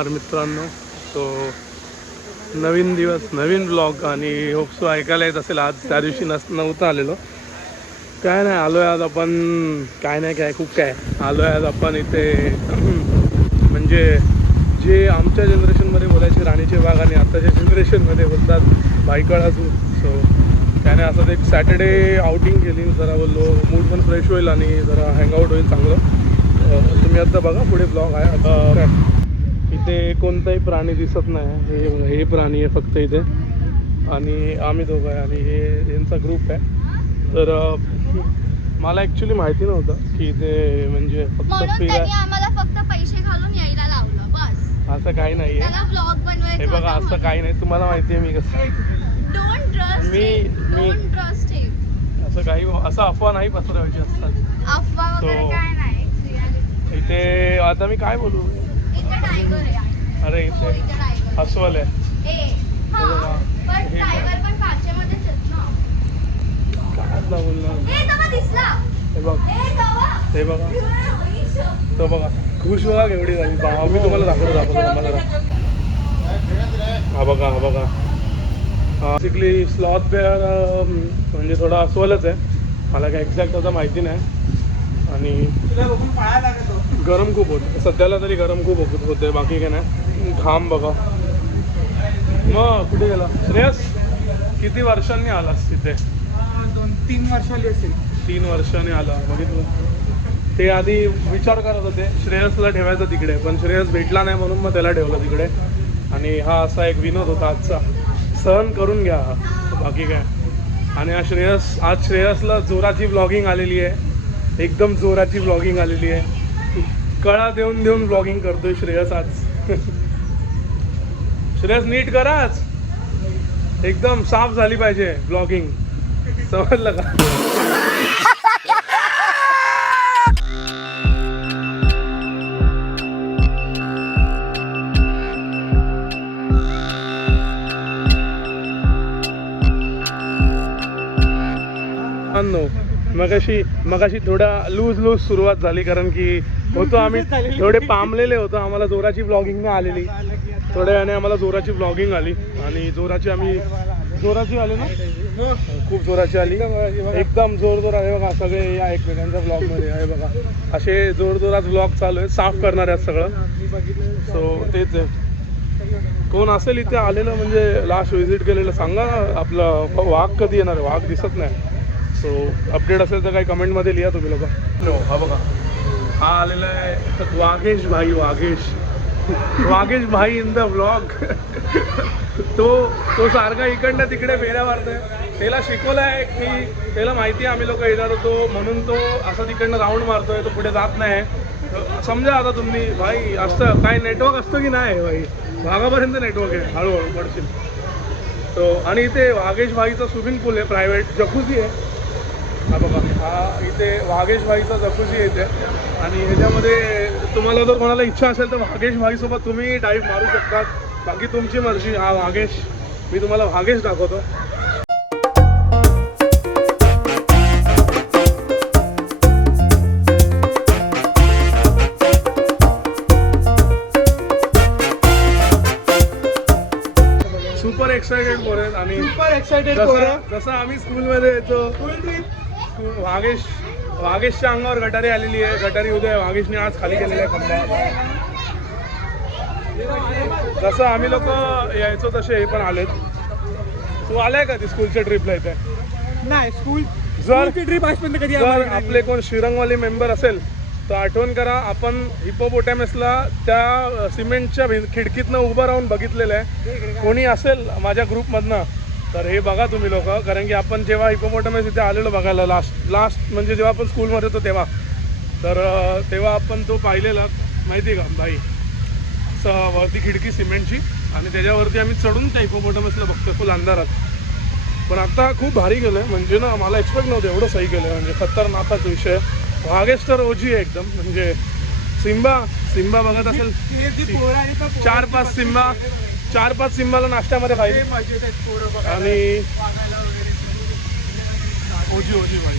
नमस्कार मित्रांनो. तो नवीन दिवस नवीन ब्लॉग आणि होपसो ऐकायला येत असेल. आज त्या दिवशी नव्हतं आलेलो. काय नाही आलो आहे आज आपण. काय नाही काय खूप काय आलो आहे आज आपण इथे. म्हणजे जे आमच्या जनरेशनमध्ये बोलायचे राणीचे बाग आणि आत्ताच्या जनरेशनमध्ये बोलतात भायखळा झू. सो काय नाही असं एक सॅटर्डे आउटिंग केली. जरा बोललो मूड पण फ्रेश होईल आणि जरा हँगआउट होईल चांगलं. तुम्ही आता बघा पुढे ब्लॉग आहे. आता इथे कोणताही प्राणी दिसत नाही. हे प्राणी आहे फक्त इथे आणि आम्ही दोघं आहे आणि हे यांचा ग्रुप आहे. तर मला ॲक्च्युली माहिती नव्हतं की इथे म्हणजे फक्त आम्हाला फक्त पैसे घालून यायला लावलं बस. असं काही नाही आहे. ब्लॉग बनवायचा. हे बघा असं काही नाही. तुम्हाला माहिती आहे मी कसं डोंट ट्रस्ट डोंट ट्रस्ट हिम. असं काही असं अफवा नाही पसरवायची असतात. अफवा वगैरे काय नाही. इथे आता मी काय बोलू. इथे टायगर आहे. अरे इथे अस्वल आहे. पण टायगर पण काचेमध्येच आहेत ना. काय बोलणार. दिसला. हे बघ हे बघा तो बघा खुश बघा एवढी झाली. मी तुम्हाला दाखवतो तुम्हाला. हा बघा हा बघा. बेसिकली स्लॉथ बेअर म्हणजे थोडा अस्वलच आहे. मला काय एक्झॅक्ट आता माहिती नाही. आणि गरम खूप होतं सध्याला तरी. गरम खूप होते बाकी काय नाही. घाम बघा. मग कुठे गेला श्रेयस. किती वर्षांनी आलास तिथे. 2-3 वर्षांनी असेल. 3 वर्षांनी आला. बघितलं ते आधी विचार करत होते श्रेयसला ठेवायचं तिकडे. पण श्रेयस भेटला नाही म्हणून मग त्याला ठेवलं तिकडे. आणि हा असा एक विनोद होता आजचा. सहन करून घ्या बाकी काय. आणि आज श्रेयसला जोराची ब्लॉगिंग आलेली आहे. एकदम जोराची ब्लॉगिंग आलेली आहे. कळा देऊन देऊन ब्लॉगिंग करतोय श्रेयस आज. श्रेयस नीट करा आज. एकदम साफ झाली पाहिजे ब्लॉगिंग. समजलं का. मगाशी थोडा लूज सुरुवात झाली. कारण की होतो आम्ही थोडे पामलेले होतो. आम्हाला जोराची ब्लॉगिंग नाही आलेली. थोड्या वेळाने आम्हाला जोराची ब्लॉगिंग आली. आणि जोराची आली ना. खूप जोराची आली. एकदम जोर आहे बघा. सगळे या एकमेकांच्या ब्लॉगमध्ये आहे बघा. असे जोरजोरात ब्लॉग चालू आहे. साफ करणार आहेत सगळं. सो तेच आहे. कोण असेल इथे आलेलं म्हणजे लास्ट व्हिजिट केलेलं सांगा. आपलं वाघ कधी येणार आहे. वाघ दिसत नाही. सो अपडेट असेल तर काही कमेंटमध्ये लिहा तुम्ही लोक. हा बघा हा आलेला आहे वागेश भाई इन द व्लॉग. तो सारखा इकडनं तिकडे फेऱ्या मारतोय. त्याला शिकवलं आहे की त्याला माहिती आहे आम्ही लोक येणार होतो म्हणून तो असं तिकडनं राऊंड मारतोय. तो पुढे जात नाही. समजा आता तुम्ही भाई असतं काय नेटवर्क असतं की नाही भाई. भागापर्यंत नेटवर्क आहे. हळूहळू पडशील. तो आणि इथे वागेश भाईचा स्विमिंग पूल आहे. प्रायव्हेट जकुझी आहे. हा बघा हा इथे वागेश भाईचा जकुझी आहे इथे. आणि ह्याच्यामध्ये तुम्हाला जर कोणाला इच्छा असेल तर वागेश भाईसोबत तुम्ही डाईव्ह मारू शकता. बाकी तुमची मर्जी. हा वागेश. मी तुम्हाला वागेश दाखवतो. सुपर एक्सायटेड पोरं. आणि सुपर एक्सायटेड जसं आम्ही स्कूलमध्ये येतो. वागेशच्या अंगावर गटारी आलेली आहे. गटारी उद्या वागेशने आज खाली केलेला आहे खंबा. जसं आम्ही लोक यायचो तसे हे पण आलेत. तू आलाय का ती स्कूलच्या ट्रिपला इथे. नाही स्कूल ट्रिप कधी. जर आपले कोण श्रीरंगवाली मेंबर असेल तर आठवण करा. आपण हिपोपोटॅमसला त्या सिमेंटच्या खिडकीतनं उभं राहून बघितलेलं आहे. कोणी असेल माझ्या ग्रुपमधनं तर हे बघा तुम्ही लोक. कारण की आपण जेव्हा हिपोपोटॅमस इथे आलेलो बघायला लास्ट म्हणजे जेव्हा आपण स्कूलमध्ये होतो तेव्हा. तर तेव्हा आपण तो पाहिलेला माहिती का बाई. वरती खिडकी सिमेंटची आणि त्याच्यावरती आम्ही चढून त्या हिपोपोटॅमसला बघतो फुल अंधारात. पण आता खूप भारी गेलं आहे. म्हणजे ना मला एक्सपेक्ट नव्हतं एवढं सही केलं. म्हणजे खतरनाकच विषय. वागेश तर ओजी आहे एकदम. म्हणजे सिम्बा बघत असेल. 4-5 सिम्बाला नाश्त्यामध्ये पाहिजे. आणि ओजी भाई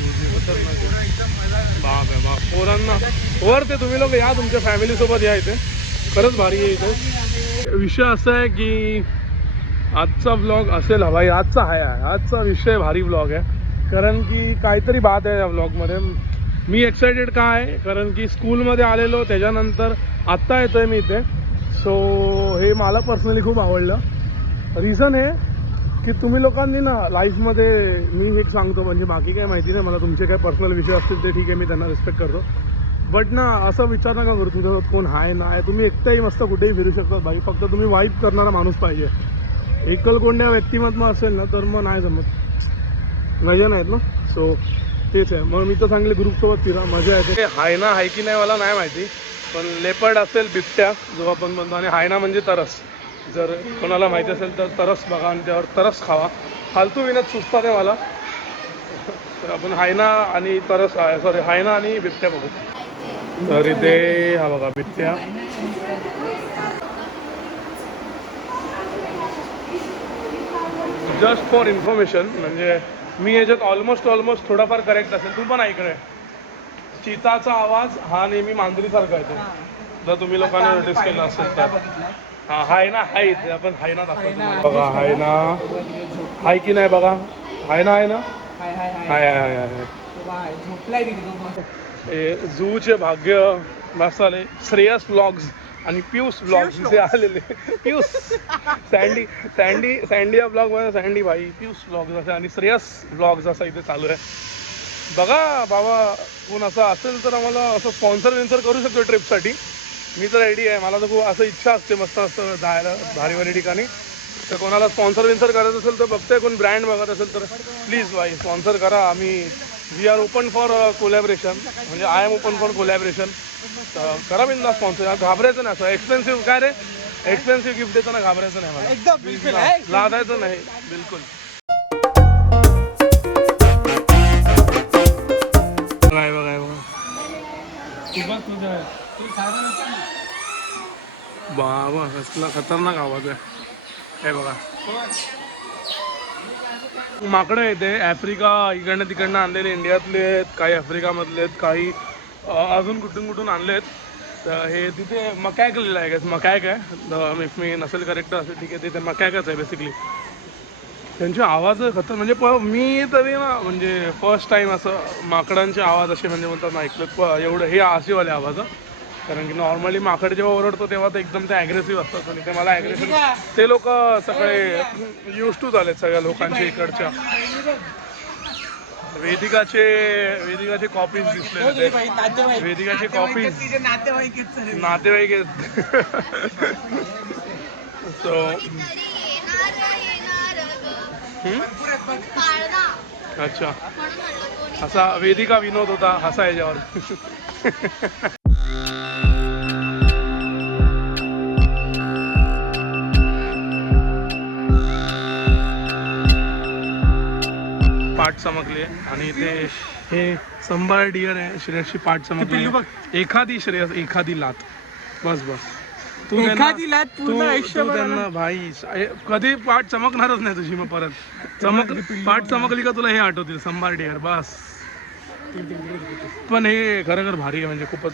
बाप आहे बाप. पोरांना वर ते तुम्ही लोक या तुमच्या फॅमिलीसोबत या. इथे खरंच भारी आहे इथे. विषय असा आहे की आजचा ब्लॉग असेल भाई, आजचा विषय भारी ब्लॉग आहे, कारण की काहीतरी बात आहे या ब्लॉगमध्ये. मी एक्सायटेड का आहे, कारण की स्कूलमध्ये आलेलो, त्याच्यानंतर आत्ता येतो आहे मी इथे. सो हे मला पर्सनली खूप आवडलं. रिझन आहे की तुम्ही लोकांनी ना लाईफमध्ये, मी एक सांगतो म्हणजे बाकी काही माहिती नाही मला, तुमचे काही पर्सनल विषय असतील ते ठीक आहे, मी त्यांना रिस्पेक्ट करतो. बट ना असं विचार नका करू तुझ्यासोबत कोण आहे ना आहे. तुम्ही एकटाही मस्त कुठेही फिरू शकतात भाई, फक्त तुम्ही वाईब करणारा माणूस पाहिजे. एकलकोंड्या व्यक्तिमत्व असेल ना तर मग नाही जमत, मजा नाहीत ना. सो तेच आहे. मग मी तर सांगले ग्रुपसोबत फिरा, मजा येते. हाय ना आहे की नाही मला नाही माहिती, पण लेपर्ड असेल बिबट्या जो आपण म्हणतो, आणि हायना म्हणजे तरस. जर कोणाला माहिती असेल तर तरस बघा आणि त्यावर तरस खावा. फालतू विनत सुचतात आहे मला. तर आपण हायना आणि तरस, सॉरी हायना आणि बिबट्या बघू. तर इथे हा बघा बिबट्या. जस्ट फॉर इन्फॉर्मेशन, म्हणजे मी याच्यात ऑलमोस्ट थोडाफार करेक्ट असेल. तू पण ऐकलंय चिताचा आवाज हा नेहमी मांजरीसारखा येतो, जर तुम्ही लोकांना नोटीस केलं असेल तर. हा हाय ना, हाय इथे आपण हाय ना दाखवतो बघा. हाय ना हाय की नाही बघा, हाय ना, हाय ना, हाय हाय हाय. झूचे भाग्य मसाले श्रेयस व्लॉग्स आणि पियुष व्लॉग्स इथे आलेले. पियुष सँडी या ब्लॉग मध्ये सँडी भाई, पियुष व्लॉग्स असं आणि श्रेयस व्लॉग्स असं इथे चालू आहे. बघा बाबा, कोण असं असेल तर आम्हाला असं स्पॉन्सर करू शकतो ट्रिपसाठी. मी तर रेडी आहे, मला तर खूप असं इच्छा असते मस्त असतं जायला भारी भारी ठिकाणी. तर कोणाला स्पॉन्सर करायचं असेल तर बघताय, कोण ब्रँड बघत असेल तर प्लीज भाई स्पॉन्सर करा. We are open for collaboration, म्हणजे I am open for collaboration. तर करा बिंदा स्पॉन्सर, घाबरायचं नाही. असं एक्सपेन्सिव्ह काय रे, एक्सपेन्सिव्ह गिफ्ट देताना घाबरायचं नाही, मला लादायचं नाही बिलकुल. काय बघाय बाबा, कसला खतरनाक आवाज आहे. हे बघा माकडं येते आफ्रिका इकडनं तिकडनं आणलेले, इंडियातले आहेत काही, आफ्रिकामधले आहेत काही, अजून कुठून आणलेत. तर हे तिथे मकॅक लिहिलं आहे का, मकॅक आहे, इफ मी नसेल करेक्ट असेल ठीक आहे, तिथे मकॅकच आहे बेसिकली. त्यांचे आवाज खतर, म्हणजे मी तरी ना म्हणजे फर्स्ट टाईम असं माकडांचे आवाज असे म्हणजे म्हणतात ना ऐकलं एवढं हे आसेवाले आवाज. कारण की नॉर्मली माकड जेव्हा ओरडतो तेव्हा ते एकदम ते ॲग्रेसिव्ह असतात, आणि ते मला ॲग्रेसिव्ह, ते लोक सगळे यूज टू झालेत सगळ्या लोकांच्या इकडच्या. वेदिकाचे कॉपीज दिसले, वेदिकाचे कॉपीज नातेवाईक आहेत. सो अच्छा, असा वेदिका विनोद होता हसा याच्यावर. पाठ चमकली आणि ते हे संभार डिअर आहे. श्रेयसची पाठ चमकली, एखादी श्रेयस एखादी लात, बस तू त्यांना भाई कधी पाठ चमकणारच नाही तुझी. मग परत पाठ चमकली का तुला हे आठवतील संभार डिअर, बस. पण हे खरोखर भारी आहे, म्हणजे खूपच.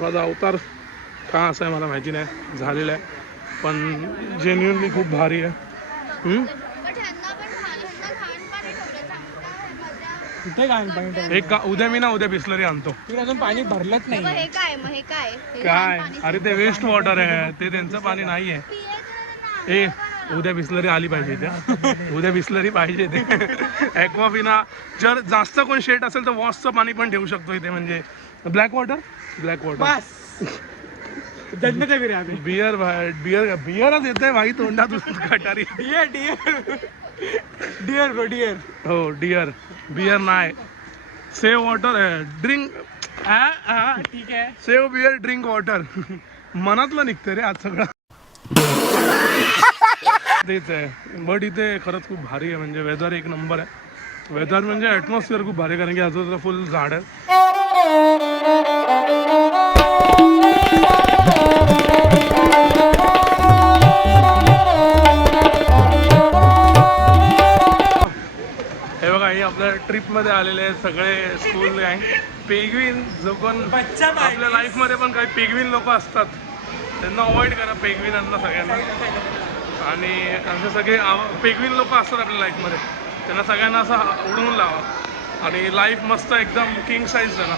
माझा अवतार का असा आहे मला माहिती नाही, झालेला आहे, पण जेन्युअनली खूप भारी आहे. उद्या मी ना उद्या बिस्लरी आणतो. अजून पाणी भरलंच नाही. काय अरे ते वेस्ट वॉटर आहे, ते त्यांचं पाणी नाही आहे. उद्या बिस्लरी आली पाहिजे त्या, उद्या बिस्लरी पाहिजे ते. ॲक्वाफिना जर जास्त कोण शेट असेल तर वॉशचं पाणी पण ठेवू शकतो इथे, म्हणजे ब्लॅक वॉटर बिअरच येत आहे भाई तोंडात कटारी. डिअर हो डिअर, बिअर नाही. सेव वॉटर ड्रिंक, ठीक आहे. Save beer drink water. मनातलं निघतं रे आज सगळं. तेच आहे. बट इथे खरंच खूप भारी आहे, म्हणजे वेदर एक नंबर आहे. वेदर म्हणजे ॲटमॉस्फिअर खूप भारी आहे, कारण की आजूबाजूला फुल झाड आहे. हे बघा, हे आपल्या ट्रिपमध्ये आलेले सगळे स्कूल गँग. पेंग्विन जो कोण आपल्या लाईफमध्ये पण काही पेंग्विन लोक असतात, त्यांना अवॉइड करा पेगविनांना सगळ्यांना. आणि असे सगळे पेगविन लोक असतात आपल्या लाईफमध्ये, त्यांना सगळ्यांना असं उडवून लावा आणि लाईफ मस्त एकदम किंग साईज झाला.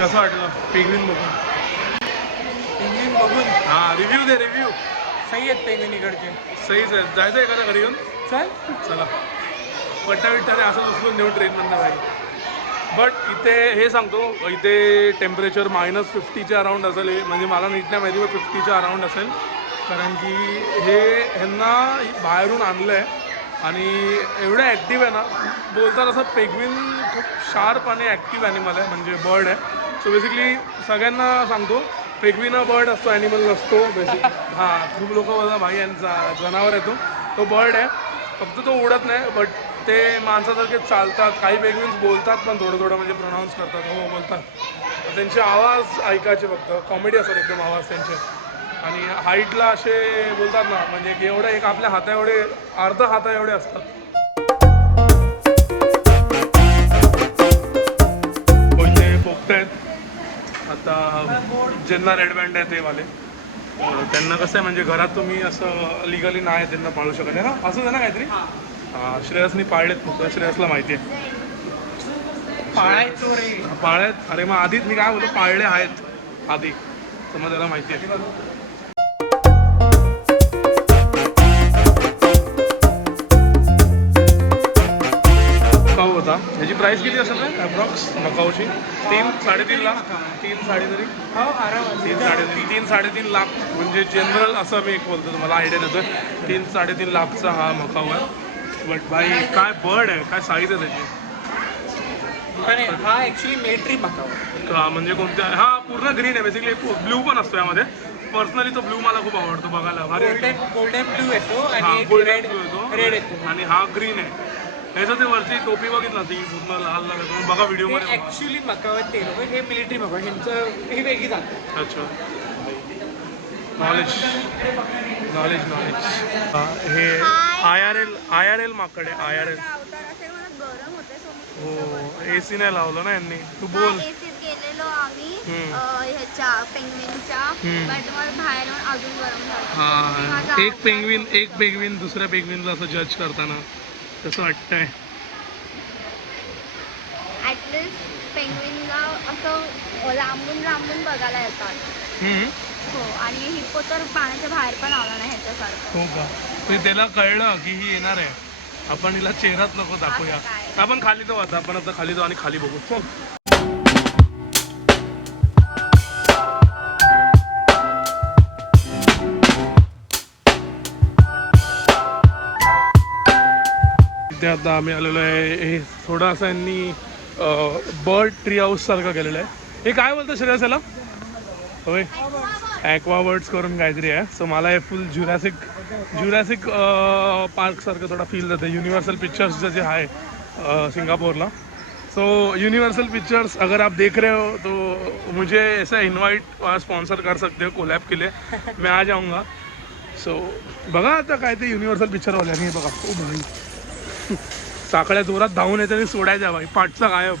कसं वाटलं पेंग्विन बघून? पेंग्विन बघून हां रिव्ह्यू दे रिव्ह्यू. सही आहेत पेंग्विन इकडचे. सहीच आहे. जायचं आहे का घरी येऊन? चल चला पट्टाविट्टाने असं उचलून नेऊ ट्रेनमधनं भाई. बट इथे हे सांगतो, इथे टेम्परेचर -50च्या अराउंड असेल. म्हणजे मला नीट नाही माहिती, पण 50च्या अराउंड असेल. कारण की हे ह्यांना बाहेरून आणलं आहे आणि एवढं ॲक्टिव्ह आहे ना, बोलतात असं पेंग्विन खूप शार्प आणि ॲक्टिव्ह ॲनिमल आहे, म्हणजे बर्ड आहे. सो बेसिकली सगळ्यांना सांगतो, पेंग्विन हा बर्ड असतो, ॲनिमल नसतो बेसिक. हां खूप लोक बोलतात भाई यांचा जनावर आहे तो बर्ड आहे, फक्त तो उडत नाही. बट ते माणसासारखे चालतात. काही पेंग्विन्स बोलतात पण थोडं म्हणजे प्रोनाऊन्स करतात. हो बोलतात. त्यांचे आवाज ऐकायचे फक्त, कॉमेडी असतात एकदम आवाज त्यांचे. आणि हाईटला असे बोलतात ना, म्हणजे की एवढं एक आपल्या हाता एवढे, अर्धा हाता एवढे असतात. कोणते पोपट आता ज्यांना रेड बँड आहे ते वाले, त्यांना कसं आहे म्हणजे घरात तुम्ही असं लिगली नाही त्यांना पाळू शकत आहे ना, असं आहे ना काहीतरी. हां श्रेयसनी पाळलेत खूप, श्रेयसला माहिती आहे. पाळायचो रे. पाळलेत. अरे मग आधीच मी काय बोलतो, पाळले आहेत आधी, तर मग त्याला माहिती आहे. मकाऊ होता, ह्याची प्राईस किती असेल ना अप्रॉक्स मकाऊची? 3-3.5 लाख. 3-3.5 तरी. हो आरामात. 3-3.5 लाख. म्हणजे जनरल असं मी एक बोलतो, तुम्हाला आयडिया देतो. 3-3.5 लाखचा हा मकाऊ आहे. बट भाई काय बर्ड आहे, काय साईज आहे त्याची. पण हा ॲक्च्युली मिलिटरी मकाऊ. का म्हणजे कोणत्या? हा पूर्ण ग्रीन आहे बेसिकली, ब्ल्यू पण असतो यामध्ये. पर्सनली तो ब्ल्यू मला खूप आवडतो बघायला, भारी गोल्डन ब्लू येतो हां आणि गोल्डन ब्ल्यू येतो रेड येतो. आणि हा ग्रीन आहे. ह्याचं ते वरती टोपी बघितला ती पूर्ण लाल लाल येतो, बघा व्हिडिओमध्ये. ॲक्च्युली मकाऊ ते लोक, हे मिलिटरी मकाऊ, ह्यांचं ही वेगळी जात. अच्छा नॉलेज. हे IRL माकड आहे. IRL. हो AC नाही लावलं ना यांनी. तू बोल. गेलेलो आम्ही ह्याच्या पेंग्विनच्या, बट मग बाहेरून अजून गरम झालं. हां एक पेंग्विन दुसऱ्या पेंग्विनला असं जज करताना कसं वाटतंय? ॲटलिस्ट पेंग्विनला असं लांबून बघायला येतात. हो आणि हिप्पो तर पाण्याच्या बाहेर पण आला नाही ह्याच्यासारखं. हो का? तर त्याला कळलं की ही येणार आहे, आपण हिला चेहराच नको दाखवूया. आपण खाली जाऊ आता, आपण आता खाली जाऊ आणि खाली बघू. चल. इथे आता आम्ही आलेलो आहे. हे थोडं असं यांनी बर्ड ट्री हाऊस सारखं केलेलं आहे. हे काय बोलतं श्रेयस याला? होय ॲक्वावर्ड्स करून काहीतरी आहे. सो मला हे फुल ज्युरॅसिक पार्कसारखं थोडा फील जातं. युनिवर्सल पिक्चर्सचं जे आहे सिंगापुरला. सो यूनिवर्सल पिक्चर्स अगर आप देख रहे हो तो मुझे ऐसा इन्वाइट स्पॉन्सर कर सकते हो कोलॅब के लिए, मैं आ जाऊँगा. सो बघा आता काय ते युनिवर्सल पिक्चरवाल्याने बघा. ओ भाई साखळ्या जोरात धावून येते आणि सोडायच्या भाई, पाठचा गायब.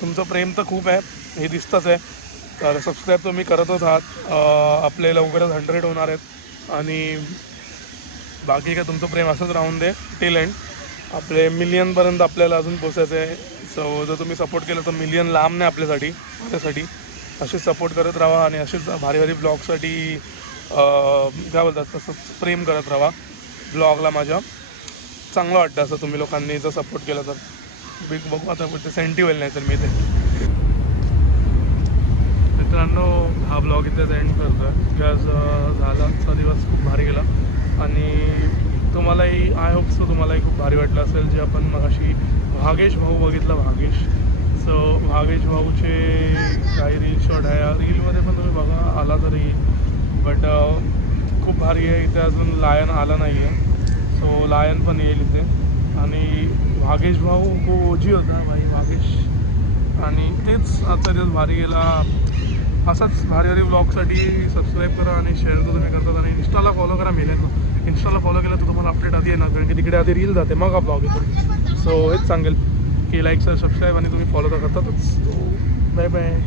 तुमचं प्रेम तर खूप आहे, हे दिसतंच आहे. तर सबस्क्राईब तुम्ही करतच आहात. आपले लवकरच 100 होणार आहेत आणि बाकी काय तुमचं प्रेम असंच राहून दे टिल एंड. आपले मिलियनपर्यंत आपल्याला अजून पोचायचं आहे. सो जर तुम्ही सपोर्ट केलं तर मिलियन लांब नाही आपल्यासाठी. त्यासाठी असेच सपोर्ट करत राहा आणि असेच भारी भारी ब्लॉगसाठी काय बोलतात तसं प्रेम करत राहा. ब्लॉगला माझ्या चांगलं वाटतं असं तुम्ही लोकांनी जर सपोर्ट केलं तर. बिग बघू आता ते सेंटी होईल नाही तर मी ते. मित्रांनो हा ब्लॉग इथेच एंड करतो आहे. झाला आजचा दिवस खूप भारी गेला आणि तुम्हालाही आय होप सो तुम्हालाही खूप भारी वाटलं असेल. जे आपण मगाशी भागेश भाऊ बघितला, भागेश. सो भागेश भाऊचे काही रील शॉट आहे, रीलमध्ये पण तुम्ही बघा आला तरी. बट खूप भारी आहे. इथे अजून लायन आला नाही आहे. सो लायन पण येईल इथे. आणि भागेश भाऊ खूप ओजी होता भाई भागेश. आणि तेच आजचा दिवस भारी गेला. असाच भारी भारी ब्लॉगसाठी सबस्क्राईब करा आणि शेअर तर तुम्ही करतात आणि इंस्टाला फॉलो करा. मेलेत इंस्टाला फॉलो केलं तर तुम्हाला अपडेट आधी येणार, कारण की तिकडे आधी रील जाते मग हा ब्लॉग येतो. सो हेच सांगेल की लाईक सबस्क्राईब आणि तुम्ही फॉलो तर करतातच. Bye bye.